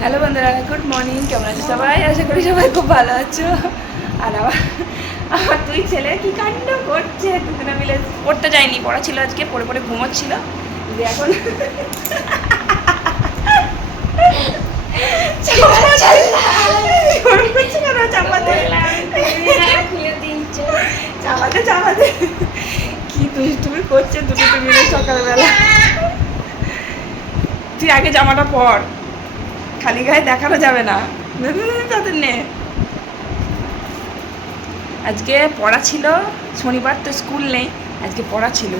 Hello বন্ধুরা good morning কেমন আছো সবাই? আশা করি সবাই খুব ভালো আছো। আর আমার দুই ছেলে কি কাণ্ড করছে? দুজনে মিলে পড়তে যায়নি। পড়া ছিল আজকে, পড়ে পড়ে ঘুমোচ্ছিল। যে এখন? চাপাতে চাপাতে। কি তুমি তুমি করছে দুটো মিলে সকালবেলা। তুই আগে জামাটা পর। খালি গায়ে দেখানো যাবে না। তাদের নে। আজকে পড়া ছিল, শনিবার তো স্কুল নেই, আজকে পড়া ছিল।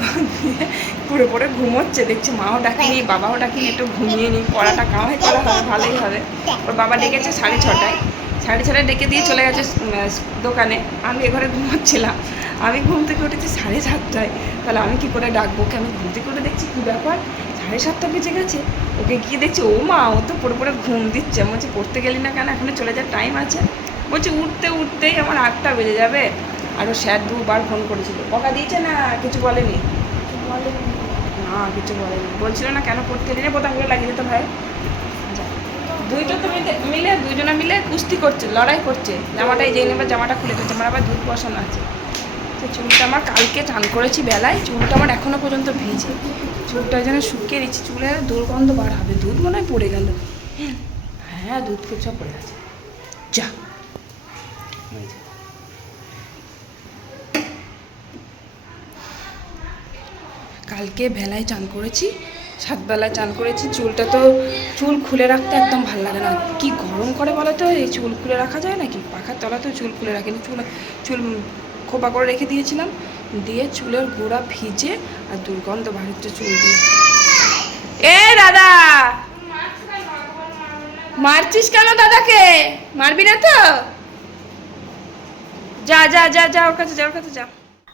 পুরো পরে ঘুমোচ্ছে দেখছি মাও ডাকিনি, বাবাও ডাকিনি, একটু ঘুমিয়ে নি, পড়াটা কামাই করা হবে, ভালোই হবে। ওর বাবা ডেকেছে সাড়ে ছটায়। সাড়ে ছটায় ডেকে দিয়ে চলে গেছে দোকানে। আমি এ ঘরে ঘুমোচ্ছিলাম। আমি ঘুম থেকে উঠেছি সাড়ে সাতটায়। তাহলে আমি কি করে ডাকবো? ওকে আমি ঘুম থেকে উঠে দেখছি কী ব্যাপার? সাড়ে সাতটা বেজে গেছে। ওকে গিয়ে দেখছি ও মা ও তো পড়ে পড়ে ঘুম দিচ্ছে। আমি বলছি পড়তে গেলি না কেন? এখনও চলে যাওয়ার টাইম আছে। বলছি উঠতে উঠতেই আমার আটটা বেজে যাবে। আর ও স্যার দুবার ফোন করেছিল। বকা দিয়েছে না? কিছু বলেনি? না কিছু বলেনি। বলছিল না কেন পড়তে গেলি না? বোতামগুলো লাগিয়ে দিতে ভাই। দুইটা তো মিলে মিলে দুজনে মিলে কুস্তি করছে লড়াই করছে। জামাটাই যেই নেবে জামাটা খুলে ফেলছে। আমার আবার দুধ বসানো আছে। তো চুলটা আমার কালকে চান করেছি বেলায়, চুলটা আমার এখনও পর্যন্ত ভিজে। চুলটা যেন শুকিয়ে দিচ্ছি, চুলের দুর্গন্ধ বার হবে, দুধ মনে হয় পড়ে গেল। হ্যাঁ দুধ ফুট সব পড়ে গেছে যা। কালকে বেলায় চান করেছি, সাতবেলায় চান করেছি, চুলটা তো, চুল খুলে রাখতে একদম ভালো লাগে না। কি গরম করে বলো তো, এই চুল খুলে রাখা যায় নাকি? পাখার তলাতেও চুল খুলে রাখিনি চুল চুল খোপা করে রেখে দিয়েছিলাম। দিয়ে চুলের গোড়া ভিজে আর দুর্গন্ধ বাড়িতে চুল দিয়ে। এ দাদা! মারছিস কেন দাদাকে? মারবি না তো? যা যা যা যা, ওর কাছে যা, ওর কাছে যা।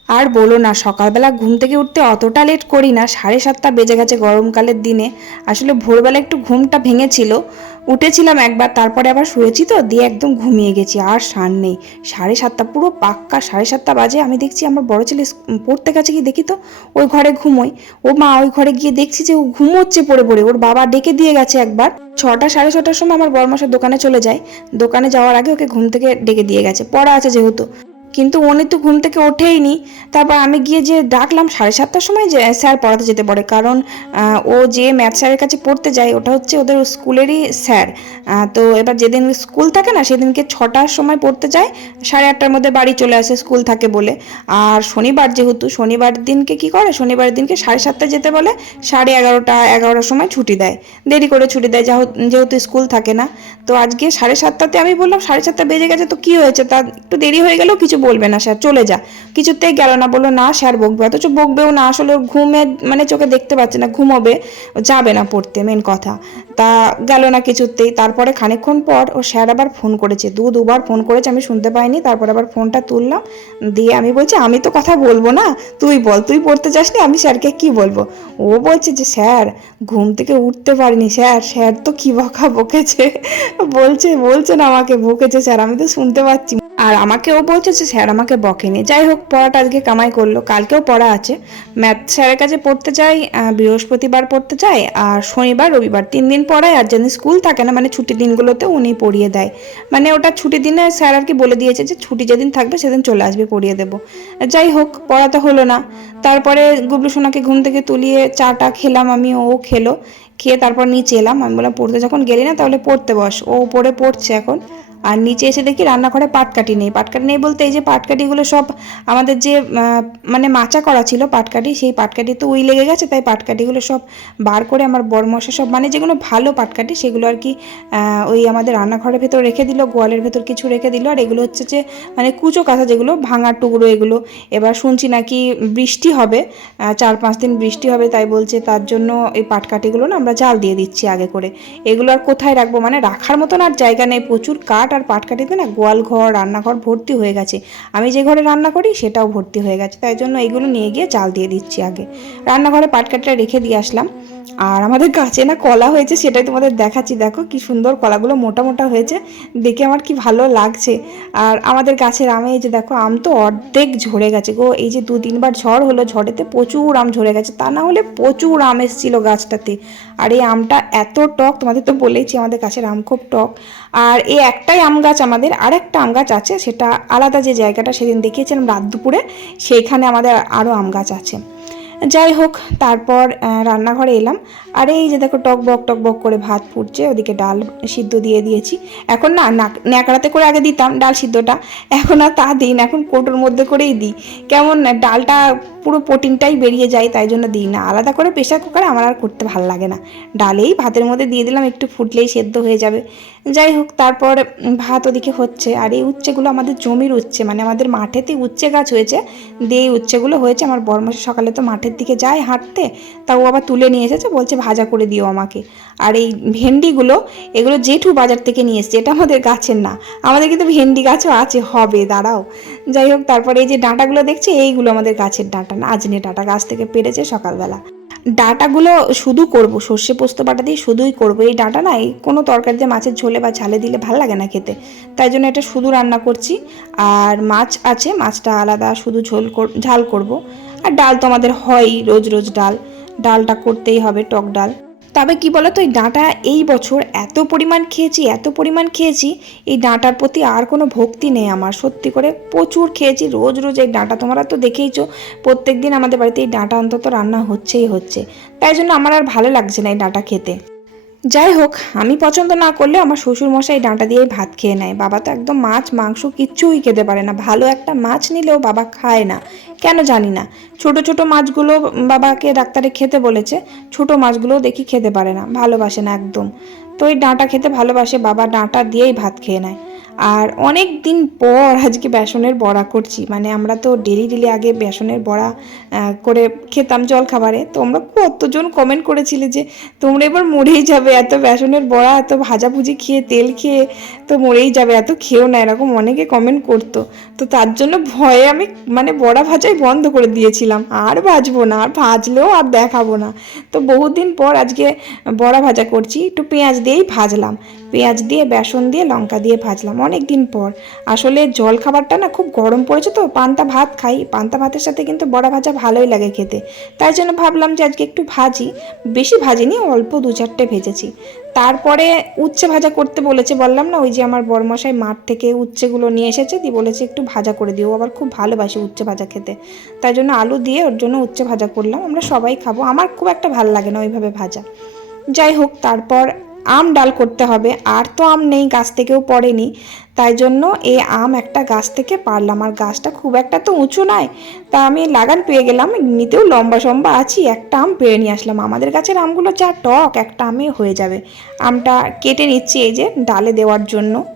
আর বলো না, সকালবেলা ঘুম থেকে উঠতে অতটা লেট করি না। সাড়ে সাতটা বেজে গেছে গরমকালের দিনে। আসলে ভোরবেলা একটু ঘুমটা ভেঙেছিল। উঠেছিলাম একবার, তারপরে আবার শুয়েছি তো, দিয়ে একদম ঘুমিয়ে গেছি, আর সার নেই। সাড়ে সাতটা, পুরো পাক্কা সাড়ে সাতটা বাজে। আমি দেখছি আমার বড় ছেলে পড়তে গেছে কি দেখি তো, ওই ঘরে ঘুমোই ও মা ওই ঘরে গিয়ে দেখছি যে ও ঘুমোচ্ছে পড়ে পড়ে। ওর বাবা ডেকে দিয়ে গেছে একবার। ছটা, সাড়ে ছটার সময় আমার বড়মাসের দোকানে চলে যায়। দোকানে যাওয়ার আগে ওকে ঘুম থেকে ডেকে দিয়ে গেছে। পড়া আছে যেহেতু। কিন্তু উনি তো ঘুম থেকে ওঠেইনি। তারপর আমি গিয়ে যে ডাকলাম সাড়ে সাতটার সময় যে স্যার পড়াতে যেতে পারে কারণ ও যে ম্যাথ স্যারের কাছে পড়তে যায়, ওটা হচ্ছে ওদের স্কুলেরই স্যার। তো এবার যেদিন স্কুল থাকে না, সেদিনকে ছটার সময় পড়তে যায়, সাড়ে আটটার মধ্যে বাড়ি চলে আসে, স্কুল থাকে বলে। আর শনিবার যেহেতু, শনিবার দিনকে কি করে? শনিবার দিনকে সাড়ে সাতটায় যেতে বলে, সাড়ে এগারোটা, এগারোটার সময় ছুটি দেয়। দেরি করে ছুটি দেয়, যাহ- যেহেতু স্কুল থাকে না। তো আজকে সাড়ে সাতটাতে আমি বললাম, সাড়ে সাতটা বেজে গেছে, তো কি হয়েছে? তা একটু দেরি হয়ে গেলেও কিছু বলবে না, স্যার, চলে যা। কিছুতেই গেল না, বলল, না, স্যার, বকবে। অথচ বকবেও না, আসলে ঘুমে মানে চোখে দেখতে পাচ্ছে না, ঘুমোবে, যাবে না পড়তে মেন কথা। তা গেল না কিছুতেই, তারপরে খানিকক্ষণ পর ও স্যার আবার ফোন করেছে। দু, দুবার ফোন করেছে, আমি শুনতে পাইনি, তারপর আবার ফোনটা তুললাম, দিয়ে আমি বলছি, আমি তো কথা বলব না, তুই বল, তুই পড়তে যাসনি, আমি স্যারকে কি বলব? ও বলছে যে, স্যার, ঘুম থেকে উঠতে পারিনি, স্যার স্যার তো কি বকা বকেছে বলছে বলছে না আমাকে, বকেছে, স্যার, আমি তো শুনতে পাচ্ছি আর আমাকে ও বলছে যে স্যার আমাকে বকেনি। যাই হোক, পড়াটা আজকে কামাই করল। কালকেও পড়া আছে। ম্যাথ স্যারের কাছে পড়তে যাই বৃহস্পতিবার পড়তে যাই, আর শনিবার, রবিবার। তিন দিন পড়ায়, আর যেদিন স্কুল থাকে না মানে ছুটির দিনগুলোতে উনি পড়িয়ে দেয়। মানে ওটা ছুটির দিনে স্যার আর কি বলে দিয়েছে যে ছুটি যেদিন থাকবে, সেদিন চলে আসবে, পড়িয়ে দেবো। যাই হোক, পড়া তো হলো না। তারপরে গুবলু সোনাকে ঘুম থেকে তুলিয়ে চাটা খেলাম আমি, ও খেলো। খেয়ে তারপর নিচে এলাম। আমি বললাম, পড়তে যখন গেলি না, তাহলে পড়তে বস। ও পড়ে পড়ছে এখন। আর নিচে এসে দেখি রান্নাঘরে পাটকাঠি নেই। পাটকাঠি নেই বলতে এই যে পাটকাঠিগুলো সব আমাদের যে মানে মাচা করা ছিল পাটকাঠি, সেই পাটকাঠি তো উই লেগে গেছে, তাই পাটকাঠিগুলো সব বার করে আমার বরমশা সব মানে যেগুলো ভালো পাটকাঠি সেগুলো আর কি ওই আমাদের রান্নাঘরের ভেতর রেখে দিল, গোয়ালের ভেতর কিছু রেখে দিল। আর এগুলো হচ্ছে যে মানে কুচো কাঁথা যেগুলো ভাঙার টুকরো এগুলো। এবার শুনছি নাকি বৃষ্টি হবে চার পাঁচ দিন বৃষ্টি হবে, তাই বলছে তার জন্য এই পাটকাঠিগুলো না আমরা জাল দিয়ে দিচ্ছি আগে করে। এগুলো আর কোথায় রাখব? মানে রাখার মতন আর জায়গা নেই, প্রচুর কাঠ আর পাটকাঠিতে না গোয়াল ঘর, রান্নাঘর ভর্তি হয়ে গেছে। আমি যে ঘরে রান্না করি সেটাও ভর্তি হয়ে গেছে। তাই জন্য এগুলো নিয়ে গিয়ে চাল দিয়ে দিচ্ছি আগে। রান্নাঘরে পাটকাঠিটা রেখে দিয়ে আসলাম। আর আমাদের গাছে না কলা হয়েছে, সেটাই তোমাদের দেখাচ্ছি। দেখো কি সুন্দর কলাগুলো মোটা মোটা হয়েছে। দেখে আমার কি ভালো লাগছে। আর আমাদের গাছের আমে এই যে দেখো, আম তো অর্ধেক ঝরে গেছে গো। এই যে দু তিনবার ঝড় হলো, ঝড়েতে প্রচুর আম ঝরে গেছে। তা না হলে প্রচুর আম এসেছিল গাছটাতে। আর এই আমটা এত টক, তোমাদের তো বলেইছি আমাদের গাছের আম খুব টক। আর এই একটাই আম গাছ আমাদের, আরেকটা আম গাছ আছে, সেটা আলাদা যে জায়গাটা সেদিন দেখিয়েছিলাম রাত দুপুরে, সেইখানে আমাদের আরও আম গাছ আছে। যাই হোক, তারপর রান্নাঘরে এলাম। আর, এই যে দেখো, টক বক টক বক করে ভাত ফুটছে, ওদিকে ডাল সিদ্ধ দিয়ে দিয়েছি। এখন না ন্যাকড়াতে করে আগে দিতাম ডাল সিদ্ধটা, এখন আর তা দিই না, এখন কোটোর মধ্যে করেই দিই। কেমন ডালটা পুরো প্রোটিনটাই বেরিয়ে যায়, তাই জন্য দিই না। আলাদা করে প্রেশার কুকারে আমার আর করতে ভালো লাগে না। ডালেই ভাতের মধ্যে দিয়ে দিলাম, একটু ফুটলেই সেদ্ধ হয়ে যাবে। যাই হোক, তারপর ভাত ওদিকে হচ্ছে। আর এই উচ্ছেগুলো আমাদের জমির উচ্ছে মানে আমাদের মাঠেতে উচ্ছে গাছ হয়েছে দিয়ে এই উচ্ছেগুলো হয়েছে। আমার বর্মশা সকালে তো মাঠের দিকে যায় হাঁটতে তা ও আবার তুলে নিয়ে এসেছে, বলছে ভাজা করে দিও আমাকে। আর এই ভেন্ডিগুলো, এগুলো জেঠু বাজার থেকে নিয়ে এসছে, এটা আমাদের গাছের না, আমাদের কিন্তু ভেন্ডি গাছও আছে, হবে, দাঁড়াও। যাই হোক, তারপরে এই যে ডাঁটাগুলো দেখছি, এইগুলো আমাদের গাছের ডাঁটা না আজনে ডাঁটা, গাছ থেকে পেরেছে সকালবেলা। ডাঁটাগুলো শুধু করব, সর্ষে পোস্ত বাটা দিয়ে শুধুই করব, এই ডাঁটা না, এই কোনো তরকারিতে মাছের ঝোলে বা ঝালে দিলে ভালো লাগে না খেতে। তাই জন্য এটা শুধু রান্না করছি, আর মাছ আছে, মাছটা আলাদা শুধু ঝোল ঝাল করব। আর ডাল তো আমাদের হয়ই রোজ রোজ ডাল। ডালটা করতেই হবে টক ডাল। তবে কি তো এই ডাঁটা এই বছর এত পরিমাণ খেয়েছি, এত পরিমাণ খেয়েছি, এই ডাঁটার প্রতি আর কোনো ভক্তি নেই আমার। সত্যি করে প্রচুর খেয়েছি, রোজ রোজ এই ডাঁটা। তোমরা তো দেখেইছো প্রত্যেক দিন আমাদের বাড়িতে এই ডাঁটা অন্তত রান্না হচ্ছেই হচ্ছে। তাই জন্য আমার আর ভালো লাগছে না এই ডাঁটা খেতে। যাই হোক, আমি পছন্দ না করলে আমার শ্বশুর মশাই ডাঁটা দিয়েই ভাত খেয়ে নেয়। বাবা তো একদম মাছ, মাংস কিচ্ছুই খেতে পারে না। ভালো একটা মাছ নিলেও বাবা খায় না। কেন জানি না। ছোট ছোট মাছগুলো বাবাকে ডাক্তারে খেতে বলেছে। ছোট মাছগুলো দেখি খেতে পারে না। ভালোবাসে না একদম। তো ওই ডাঁটা খেতে ভালোবাসে, বাবা ডাঁটা দিয়েই ভাত খেয়ে নেয়। আর অনেক দিন পর আজকে বেসনের বড়া করছি। মানে আমরা তো ডেলি ডেলি আগে বেসনের বড়া করে খেতাম জল খাবারে তোমরা কতজন কমেন্ট করেছিলে যে, তোমরা এবার মরেই যাবে, এত বেসনের বড়া, এত ভাজাভুজি খেয়ে, তেল খেয়ে তো মরেই যাবে, এত খেও না। এরকম অনেকে কমেন্ট করতো। তো তার জন্য ভয়ে আমি মানে বড়া ভাজাই বন্ধ করে দিয়েছিলাম। আর ভাজবো না, আর ভাজলেও আর দেখাবো না। তো বহুদিন পর আজকে বড়া ভাজা করছি। একটু পেঁয়াজ দিয়েই ভাজলাম। পেঁয়াজ দিয়ে, বেসন দিয়ে, লঙ্কা দিয়ে ভাজলাম অনেক দিন পর। আসলে জল খাবারটা না খুব গরম পড়েছে তো, পান্তা ভাত খাই। পান্তা ভাতের সাথে কিন্তু বড়া ভাজা ভালোই লাগে খেতে। তাই জন্য ভাবলাম যে আজকে একটু ভাজি। বেশি ভাজিনি, অল্প দু চারটে ভেজেছি। তারপরে উচ্ছে ভাজা করতে বলেছে, বললাম না, ওই যে আমার বরমশাই মাঠ থেকে উচ্ছেগুলো নিয়ে এসেছে, দিয়ে বলেছে একটু ভাজা করে দিও। আবার খুব ভালোবাসি উচ্ছে ভাজা খেতে। তাই জন্য আলু দিয়ে ওর জন্য উচ্ছে ভাজা করলাম। আমরা সবাই খাব। আমার খুব একটা ভালো লাগে না ওইভাবে ভাজা। যাই হোক, তারপর আম ডাল করতে হবে। আর তো আম নেই, গাছ থেকেও পড়েনি। তাই জন্য এই আম একটা গাছ থেকে পারলাম। আর গাছটা খুব একটা তো উঁচু নয় তা আমি লাগান পেয়ে গেলাম। এমনিতেও লম্বা সম্বা আছি, একটা আম পেয়ে নিয়ে আসলাম। আমাদের গাছের আমগুলো যা টক, একটা আমে হয়ে যাবে। আমটা কেটে নিচ্ছি এই যে ডালে দেওয়ার জন্য।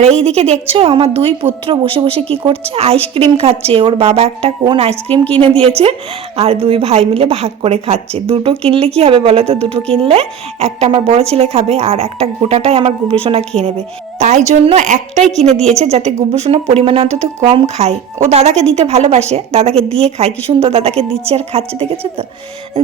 আর এই দিকে দেখছ, আমার দুই পুত্র বসে বসে কি করছে? আইসক্রিম খাচ্ছে। ওর বাবা একটা কোন আইসক্রিম কিনে দিয়েছে আর দুই ভাই মিলে ভাগ করে খাচ্ছে। দুটো কিনলে কি হবে বলো তো? দুটো কিনলে একটা আমার বড় ছেলে খাবে আর একটা গোটাটাই আমার গুবরুসোনা খেয়ে নেবে। তাই জন্য একটাই কিনে দিয়েছে যাতে গুবরুসোনা পরিমাণে অন্তত কম খায়। ও দাদাকে দিতে ভালোবাসে, দাদাকে দিয়ে খায়। কি সুন্দর দাদাকে দিচ্ছে আর খাচ্ছে, দেখেছ তো?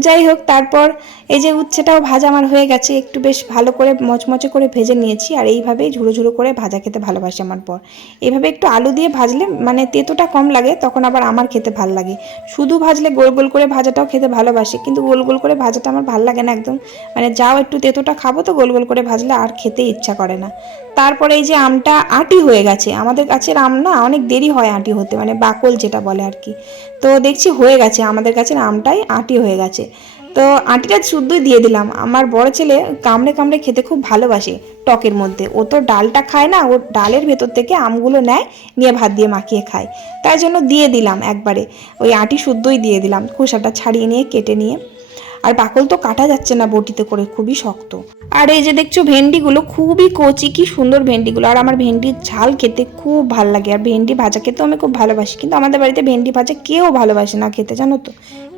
যাই হোক, তারপর এই যে উচ্ছেটাও ভাজা আমার হয়ে গেছে, একটু বেশ ভালো করে মচমচে করে ভেজে নিয়েছি আর এইভাবেই ঝুড়ো ঝুড়ো করে ভাজা খেতে ভালোবাসে আমার পর এইভাবে একটু আলু দিয়ে ভাজলে মানে তেতোটা কম লাগে, তখন আবার আমার খেতে ভালো লাগে। শুধু ভাজলে গোল গোল করে ভাজাটাও খেতে ভালোবাসে, কিন্তু গোল গোল করে ভাজাটা আমার ভালো লাগে না একদম। মানে যাও একটু তেতোটা খাব তো গোল গোল করে ভাজলে আর খেতে ইচ্ছা করে না। তারপরে এই যে আমটা আটি হয়ে গেছে, আমাদের গাছের আম না অনেক দেরি হয় আটি হতে মানে বাকল যেটা বলে আর কি। তো দেখছি হয়ে গেছে, আমাদের গাছের আমটাই আটি হয়ে গেছে। তো আটিটা শুদ্ধই দিয়ে দিলাম। আমার বড় ছেলে কামড়ে কামড়ে খেতে খুব ভালোবাসে টকের মধ্যে। ও তো ডালটা খায় না, ও ডালের ভেতর থেকে আমগুলো নেয়, নিয়ে ভাত দিয়ে মাখিয়ে খায়। তাই জন্য দিয়ে দিলাম একবারে। ওই আটি শুদ্ধই দিয়ে দিলাম, খোসাটা ছাড়িয়ে নিয়ে, কেটে নিয়ে। আর বাকল তো কাটা যাচ্ছে না বটিতে করে, খুবই শক্ত। আর এই যে দেখছ ভেন্ডিগুলো, খুবই কচি, কি সুন্দর ভেন্ডিগুলো। আর আমার ভেন্ডির ঝাল খেতে খুব ভালো লাগে। আর ভেন্ডি ভাজা খেতেও আমি খুব ভালোবাসি। কিন্তু আমাদের বাড়িতে ভেন্ডি ভাজা কেউ ভালোবাসে না খেতে, জানো তো?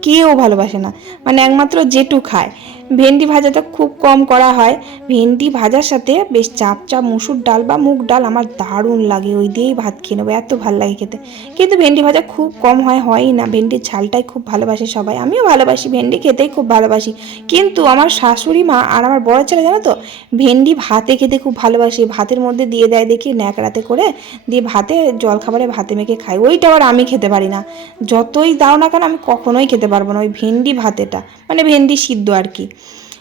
কেউ ভালোবাসে না। মানে একমাত্র জেটু খায়। ভেন্ডি ভাজাটা খুব কম করা হয়। ভেন্ডি ভাজার সাথে বেশ চাপ চাপ মুসুর ডাল বা মুগ ডাল আমার দারুণ লাগে, ওই দিয়েই ভাত খেয়ে নেব, এত ভালো লাগে খেতে। কিন্তু ভেন্ডি ভাজা খুব কম হয়, হয়ই না, ভেন্ডির ঝালটাই খুব ভালোবাসে সবাই, আমিও ভালোবাসি, ভেন্ডি খেতেই খুব ভালোবাসি। কিন্তু আমার শাশুড়ি মা আর আমার বড় ছেলে, জানো তো, ভেন্ডি ভাতে খেতে খুব ভালোবাসি, ভাতের মধ্যে দিয়ে দেয় দেখি ন্যাকড়াতে করে, দিয়ে ভাতে, জলখাবারে ভাতে মেখে খাই, ওইটা আবার আমি খেতে পারি না। যতই দাও না কেন, আমি কখনোই খেতে পারব না, ওই ভেন্ডি ভাতেটা মানে ভেন্ডি সিদ্ধ আর কি।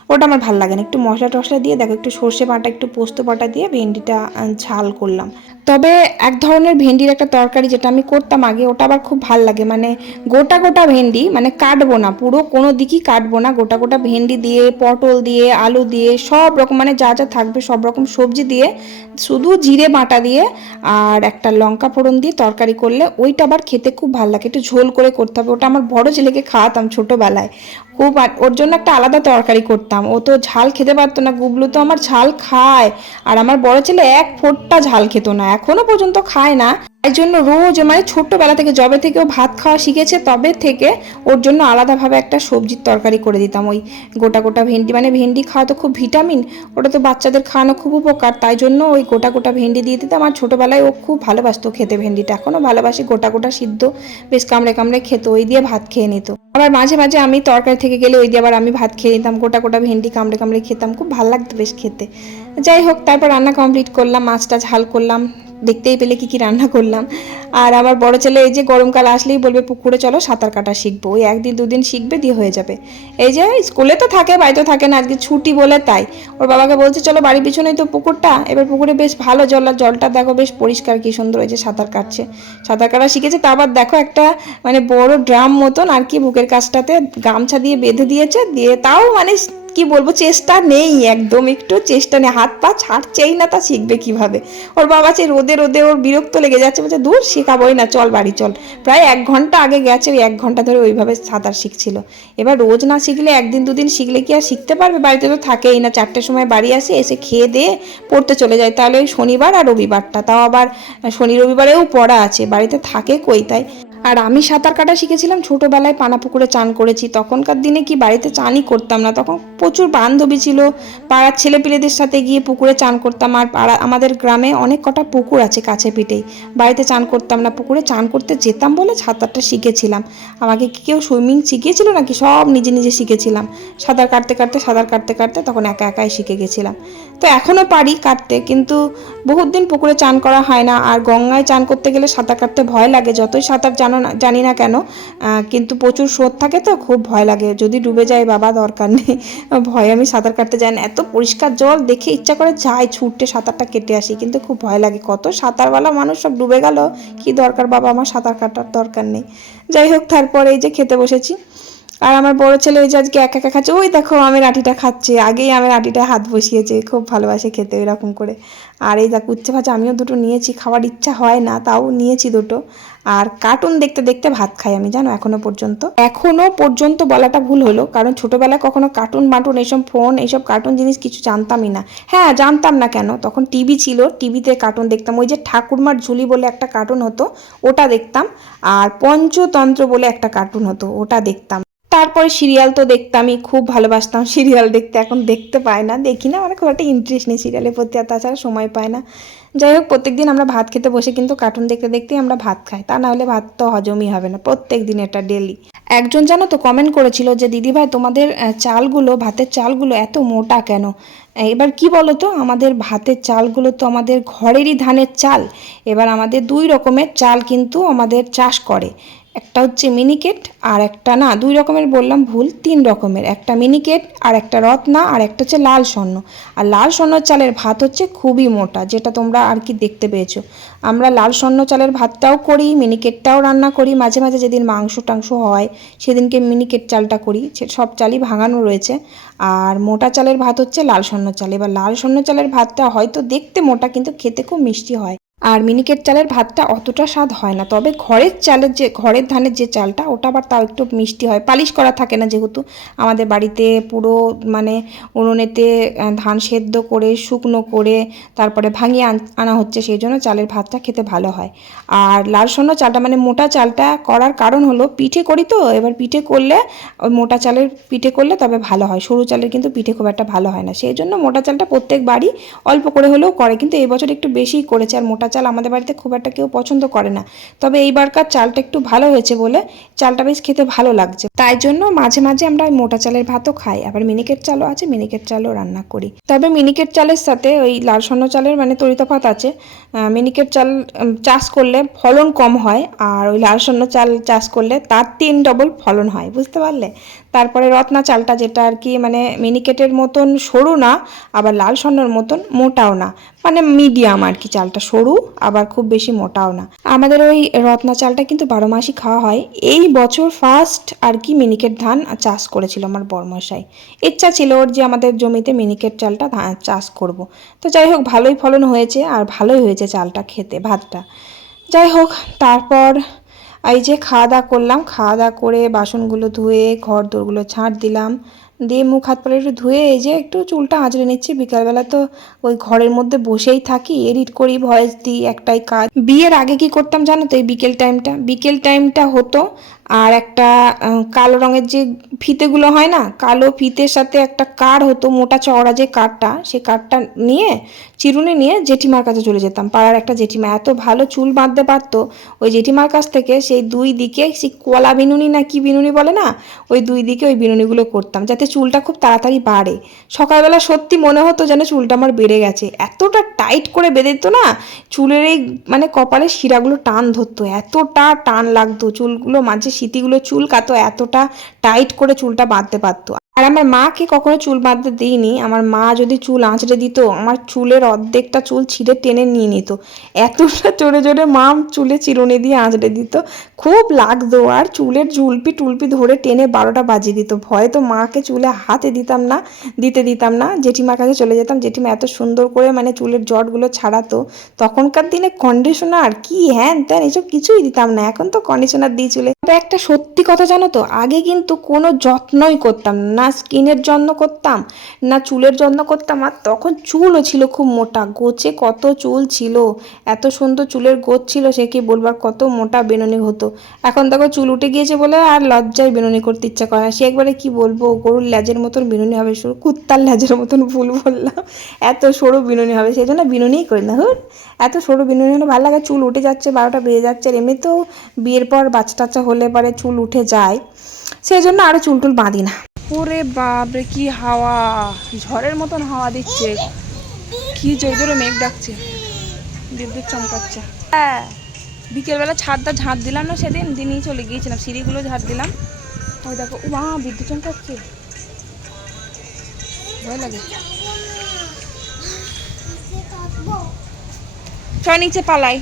ওটা আমার ভালো লাগে না। একটু মশলা টশলা দিয়ে দেখো, একটু সর্ষে বাটা, একটু পোস্ত বাটা দিয়ে ভেন্ডিটা ঝাল করলাম। তবে এক ধরনের ভেন্ডির একটা তরকারি যেটা আমি করতাম আগে, ওটা আবার খুব ভালো লাগে। মানে গোটা গোটা ভেন্ডি মানে কাটবো না, পুরো কোনো দিকই কাটবো না। গোটা গোটা ভেন্ডি দিয়ে, পটল দিয়ে, আলু দিয়ে, সব রকম মানে যা যা থাকবে, সব রকম সবজি দিয়ে, শুধু জিরে বাটা দিয়ে আর একটা লঙ্কা ফোড়ন দিয়ে তরকারি করলে ওইটা আবার খেতে খুব ভালো লাগে। একটু ঝোল করে করতে হবে। ওটা আমার বড় ছেলেকে খাওয়াতাম ছোটোবেলায়। খুব ওর জন্য একটা আলাদা তরকারি করতাম। ও তো ঝাল খেতে পারতো না। গুবলু তো আমার ঝাল খায়। আর আমার বড় ছেলে এক ফোঁটটা ঝাল খেত না। এখনও পর্যন্ত খায় না। তাই জন্য রোজ মানে ছোট্টবেলা থেকে যবে থেকে ও ভাত খাওয়া শিখেছে, তবে থেকে ওর জন্য আলাদাভাবে একটা সবজির তরকারি করে দিতাম ওই গোটা গোটা ভেন্ডি। মানে ভেন্ডি খাওয়া তো খুব ভিটামিন, ওটা তো বাচ্চাদের খাওয়ানো খুব উপকার। তাই জন্য ওই গোটা গোটা ভেন্ডি দিয়ে দিতাম। আর ছোটোবেলায় ও খুব ভালোবাসতো খেতে ভেন্ডিটা। এখনও ভালোবাসি গোটা গোটা সিদ্ধ, বেশ কামড়ে কামড়ে খেত, ওই দিয়ে ভাত খেয়ে নিত। আবার মাঝে মাঝে আমি তরকারি থেকে গেলে ওই দিয়ে আবার আমি ভাত খেয়ে নিতাম। গোটা গোটা ভেন্ডি কামড়ে কামড়ে খেতাম, খুব ভালো লাগতো বেশ খেতে। যাই হোক, তারপর রান্না কমপ্লিট করলাম, মাছটা ঝাল করলাম। দেখতেই পেলে কি কি রান্না করলাম। আর আমার বড় ছেলে এই যে গরমকাল আসলেই বলবে, পুকুরে চলো, সাঁতার কাটা শিখব। ওই একদিন, দুদিন শিখবে, দিয়ে হয়ে যাবে। এই যে স্কুলে তো থাকে, বাড়িতে থাকে না, আজকে ছুটি বলে তাই। ওর বাবাকে বলছে, চলো বাড়ির পিছনেই তো পুকুরটা। এবার পুকুরে বেশ ভালো জল জলটা দেখো বেশ পরিষ্কার কি সুন্দর যে সাঁতার কাটছে। সাঁতার কাটা শিখেছে, তা আবার দেখো একটা মানে বড় ড্রাম মতন, আর কি বুকের কাছটাতে গামছা দিয়ে বেঁধে দিয়েছে, দিয়ে তাও মানে কি বলব, চেষ্টা নেই একদম একটু, চেষ্টা নেই। হাত পা ছাড়ছেই না তা শিখবে কীভাবে? ওর বাবা যে রোদে রোদে ওর বিরক্ত লেগে যাচ্ছে, বলছে, দূর শেখাবোই না, চল বাড়ি, চল। প্রায় এক ঘণ্টা আগে গেছে, ওই এক ঘণ্টা ধরে ওইভাবে সাঁতার শিখছিল। এবার রোজ না শিখলে, একদিন দুদিন শিখলে কি আর শিখতে পারবে? বাড়িতে তো থাকেই না। চারটের সময় বাড়ি আসে, এসে খেয়ে দিয়ে পড়তে চলে যায়। তাহলে ওই শনিবার আর রবিবারটা। তাও আবার শনি রবিবারেও পড়া আছে। বাড়িতে থাকে কই তাই? আর আমি সাঁতার কাটা শিখেছিলাম। ছোটোবেলায় পানা পুকুরে চান করেছি। তখনকার দিনে কি বাড়িতে চানই করতাম না। তখন প্রচুর বান্ধবী ছিল। পাড়ার ছেলেপিলেদের সাথে গিয়ে পুকুরে চান করতাম। আর পাড়া, আমাদের গ্রামে অনেক কটা পুকুর আছে কাছে পিঠেই। বাড়িতে চান করতাম না। পুকুরে চান করতে যেতাম বলে সাঁতারটা শিখেছিলাম। আমাকে কি কেউ সুইমিং শিখিয়েছিল নাকি সব নিজে নিজে শিখেছিলাম। সাঁতার কাটতে কাটতে, সাঁতার কাটতে কাটতে তখন একা একাই শিখে গেছিলাম। তো এখনও পারি কাটতে। কিন্তু বহুত দিন পুকুরে চান করা হয় না। আর গঙ্গায় চান করতে গেলে সাঁতার কাটতে ভয় লাগে। যতই সাঁতার জানো না, জানি না কেন কিন্তু প্রচুর স্রোত থাকে তো, খুব ভয় লাগে। যদি ডুবে যায় বাবা, দরকার নেই। ভয় আমি সাঁতার কাটতে যাই না। এত পরিষ্কার জল, দেখে ইচ্ছা করে যাই ছুটতে সাঁতারটা কেটে আসি, কিন্তু খুব ভয় লাগে। কত সাঁতারওয়ালা মানুষ সব ডুবে গেল, কি দরকার বাবা, আমার সাঁতার কাটার দরকার নেই। যাই হোক, তারপরে এই যে খেতে বসেছি। আর আমার বড় ছেলে ওই যে আজকে একা একা খাচ্ছে, ওই দেখো আমের আটিটা খাচ্ছে। আগেই আমের আটিটা হাত বসিয়েছে, খুব ভালোবাসে খেতে এরকম করে। আর এই দেখো, উচ্ছে ভাজা আমিও দুটো নিয়েছি, খাওয়ার ইচ্ছা হয় না, তাও নিয়েছি দুটো। আর কার্টুন দেখতে দেখতে ভাত খাই আমি, জানো, এখনও পর্যন্ত। এখনও পর্যন্ত বলাটা ভুল হলো, কারণ ছোটবেলায় কখনো কার্টুন মাটুন, এইসব ফোন এইসব কার্টুন জিনিস কিছু জানতামই না। হ্যাঁ জানতাম না কেন, তখন টিভি ছিল টিভিতে কার্টুন দেখতাম। ওই যে ঠাকুরমার ঝুলি বলে একটা কার্টুন হতো, ওটা দেখতাম। আর পঞ্চতন্ত্র বলে একটা কার্টুন হতো, ওটা দেখতাম। তারপরে সিরিয়াল তো দেখতামই, খুব ভালোবাসতাম সিরিয়াল দেখতে, এখন দেখতে পাই না, দেখি না মানে খুব একটা ইন্টারেস্ট নেই সিরিয়ালের প্রতি, আর তাছাড়া সময় পায় না। যাই হোক প্রত্যেক দিন আমরা ভাত খেতে বসে কিন্তু কার্টুন দেখতে দেখতেই আমরা ভাত খাই, তা না হলে ভাত তো হজমই হবে না প্রত্যেক দিন এটা ডেলি একজন জানো তো কমেন্ট করেছিল যে, দিদিভাই, তোমাদের চালগুলো, ভাতের চালগুলো এত মোটা কেন? এবার কি বলো তো আমাদের ভাতের চালগুলো তো আমাদের ঘরেরই ধানের চাল, এবার আমাদের দুই রকমের চাল কিন্তু আমাদের চাষ করে। একটা হচ্ছে মিনিকেট আর একটা না, দুই রকমের বললাম ভুল, তিন রকমের। একটা মিনিকেট আর একটা রত্না, আর একটা হচ্ছে লাল স্বর্ণ। আর লাল স্বর্ণ চালের ভাত হচ্ছে খুবই মোটা, যেটা তোমরা আর কি দেখতে পেয়েছ। আমরা লাল স্বর্ণ চালের ভাতটাও করি মিনিকেটটাও রান্না করি, মাঝে মাঝে যেদিন মাংস টাংস হয়, সেদিনকে মিনিকেট চালটা করি সব চালই ভাঙানো রয়েছে। আর মোটা চালের ভাত হচ্ছে লাল স্বর্ণ চাল। এবার লাল স্বর্ণ চালের ভাতটা হয়তো দেখতে মোটা, কিন্তু খেতে খুব মিষ্টি হয়। আর মিনিকেট চালের ভাতটা অতটা স্বাদ হয় না। তবে ঘরের চালের যে ঘরের ধানের যে চালটা, ওটা আবার তাও একটু মিষ্টি হয়। পালিশ করা থাকে না যেহেতু। আমাদের বাড়িতে পুরো মানে উনুনেতে ধান সেদ্ধ করে, শুকনো করে, তারপরে ভাঙিয়ে আন- হচ্ছে, সেই জন্য চালের ভাতটা খেতে ভালো হয়। আর লাল সন্ন চালটা মানে মোটা চালটা করার কারণ হলো পিঠে করি তো, এবার পিঠে করলে, ওই মোটা চালের পিঠে করলে তবে ভালো হয়। সরু চালের কিন্তু পিঠে খুব একটা ভালো হয় না। সেই জন্য মোটা চালটা প্রত্যেক বাড়ি অল্প করে হলেও করে, কিন্তু এবছর একটু বেশিই করেছে, আর মোটা চাল আমাদের বাড়িতে খুব একটা কেউ পছন্দ করে না। তবে এইবারকার চালটা একটু ভালো হয়েছে বলে চালটা বেশ খেতে ভালো লাগছে। তাই জন্য মাঝে মাঝে আমরা মোটা চালের ভাতও খাই। আবার মিনিকেট চালও আছে, মিনিকেট চালও রান্না করি। তবে মিনিকেট চালের সাথে ওই লাল সন্ন চালের মানে তরিতফাত আছে মিনিকেট চাল চাষ করলে ফলন কম হয়, আর ওই লাল সন্ন চাল চাষ করলে তার তিন ডবল ফলন হয়। বুঝতে পারলে? তারপরে রত্না চালটা যেটা আর কি মানে মিনিকেটের মতন সরু না, আবার লাল স্বর্ণর মতন মোটাও না। মানে মিডিয়াম আর কি চালটা, সরু, আবার খুব বেশি মোটাও না। আমাদের ওই রত্না চালটা কিন্তু বারো মাসই খাওয়া হয়। এই বছর ফার্স্ট আর কি মিনিকেট ধান চাষ করেছিল আমার বর্মশাই। ইচ্ছা ছিল ওর যে আমাদের জমিতে মিনিকেট চালটা চাষ করব। তো যাই হোক, ভালোই ফলন হয়েছে আর ভালোই হয়েছে চালটা খেতে, ভাতটা। যাই হোক, তারপর এই যে খাওয়া দাওয়া করলাম খাওয়া দাওয়া করে বাসনগুলো ধুয়ে ঘর দোরগুলো ঝাঁট দিলাম, দিয়ে মুখ হাত পাড়ে একটু ধুয়ে এই যে একটু চুলটা আঁচড়ে নিচ্ছি। বিকালবেলা তো ওই ঘরের মধ্যে বসেই থাকি, এডিট করি, ভয়েস দিই, একটাই কাজ। বিয়ের আগে কি করতাম জানো তো এই বিকেল টাইমটা বিকেল টাইমটা হতো আর একটা কালো রঙের যে ফিতেগুলো হয় না, কালো ফিতের সাথে একটা কার হতো, মোটা চওড়া যে কারটা, সেই কারটা নিয়ে, চিরুনি নিয়ে জেঠিমার কাছে চলে যেতাম, পাড়ার একটা জেঠিমা। এত ভালো চুল বাঁধতে পারতো, ওই জেঠিমার কাছ থেকে সেই দুই দিকে সেই কলা বিনুনি না কি বিনুনি বলে না, ওই দুই দিকে ওই বিনুনিগুলো করতাম, যাতে চুলটা খুব তাড়াতাড়ি বাড়ে। সকালবেলা সত্যি মনে হতো যেন চুলটা আমার বেড়ে গেছে। এতটা টাইট করে বেঁধে দিত না, চুলের এই মানে কপালের শিরাগুলো টান ধরতো, এতটা টান লাগতো চুলগুলো মাঝে স্মৃতিগুলো চুল কাতো এতটা টাইট করে চুলটা বাঁধতে পারতো। আর আমার মাকে কখনো চুল বাঁধতে দিইনি। আমার মা যদি চুল আঁচড়ে দিত, আমার চুলের অর্ধেকটা চুল ছিঁড়ে টেনে নিয়ে নিত। এতটা জোরে জোরে মা চুলে চিরুনি দিয়ে আঁচড়ে দিত। খুব লাগতো আর চুলের ঝুলপি টুলপি ধরে টেনে বারোটা বাজিয়ে দিত। ভয়ে তো মাকে চুলে হাতে দিতাম না, দিতে দিতাম না। জেঠিমার কাছে চলে যেতাম। জেঠিমা এত সুন্দর করে মানে চুলের জটগুলো ছাড়াতো। তখনকার দিনে কন্ডিশনার কি হ্যান ত্যান, এসব কিছুই দিতাম না। এখন তো কন্ডিশনার দিয়ে চুলে। একটা সত্যি কথা জানো তো, আগে কিন্তু কোনো যত্নই করতাম না। না স্কিনের যত্ন করতাম, না চুলের যত্ন করতাম, আর তখন চুলও ছিল খুব মোটা, গোছে কত চুল ছিল, এত সুন্দর চুলের গোছ ছিল, সে কি বলবার কত মোটা বেনুনি হতো। এখন দেখো চুল উঠে গিয়েছে বলে আর লজ্জায় বেনুনি করতে ইচ্ছা করে না। সে একবারে কি বলব, গরুর ল্যাজের মতন বিনুনি হবে সরু কুত্তার ল্যাজের মতন ভুল বললাম, এত সরু বিনুনি হবে, সেই জন্য বিনুনিই করি না হুট এত সরু বিনুনি হলে ভালো লাগে, চুল উঠে যাচ্ছে, বারোটা বেজে যাচ্ছে, আর এমনিতেও বিয়ের পর বাচ্চা টাচ্চা হলে পরে চুল উঠে যায়, সেই জন্য আরও চুল টুল বাঁধি না। ওরে বাপরে, কি হাওয়া? ঝড়ের মতন হাওয়া দিচ্ছে। কি জোরে জোরে মেঘ ডাকছে। বিদ্যুৎ চমকাচ্ছে। হ্যাঁ বিকেলবেলা ছাদটা ঝাঁট দিলাম না সেদিন, দিনই চলে গিয়েছিলাম, সিঁড়িগুলো ঝাঁট দিলাম। ওই দেখো মা বিদ্যুৎ চমকাচ্ছে। ভয় লাগে। চ, নিচে পালাই।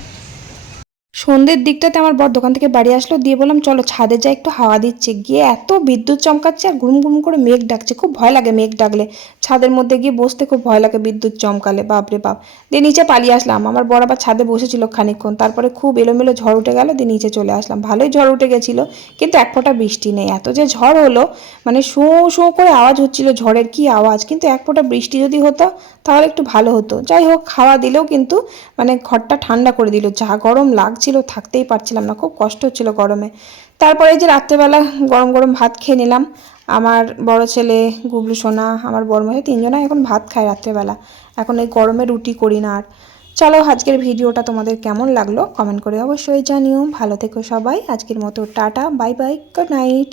সন্ধ্যের দিকটাতে আমার বর দোকান থেকে বাড়ি আসলো, দিয়ে বললাম, চলো ছাদে যাই, একটু হাওয়া দিচ্ছে। গিয়ে এত বিদ্যুৎ চমকাচ্ছে আর গুম গুম করে মেঘ ডাকছে। খুব ভয় লাগে মেঘ ডাকলে। ছাদের মধ্যে গিয়ে বসতে খুব ভয় লাগে বিদ্যুৎ চমকালে। বাপরে বাপ। দিয়ে নিচে পালিয়ে আসলাম। আমার বর আবার ছাদে বসেছিল খানিকক্ষণ। তারপরে খুব এলোমেলো ঝড় উঠে গেল, দিয়ে নিচে চলে আসলাম। ভালোই ঝড় উঠে গেছিল, কিন্তু এক ফোঁটা বৃষ্টি নেই। এত যে ঝড় হলো মানে শোঁ শোঁ করে আওয়াজ হচ্ছিল ঝড়ের কি আওয়াজ? কিন্তু এক ফোঁটা বৃষ্টি যদি হতো, তাহলে একটু ভালো হতো। যাই হোক, খাওয়া দিলেও কিন্তু মানে ঘরটা ঠান্ডা করে দিল। যা গরম লাগছিল থাকতেই পারছিলাম না, খুব কষ্ট হচ্ছিল গরমে। তারপরে যে রাত্রেবেলা গরম গরম ভাত খেয়ে নিলাম। আমার বড় ছেলে, গুবলু, সোনা, আমার বড় মেয়ে তিনজনা এখন ভাত খায় রাত্রেবেলা। এখন এই গরমে রুটি করি না আর। চলো আজকের ভিডিওটা তোমাদের কেমন লাগল, কমেন্ট করে অবশ্যই জানিও। ভালো থেকো সবাই, আজকের মতো tata, bye bye, good night.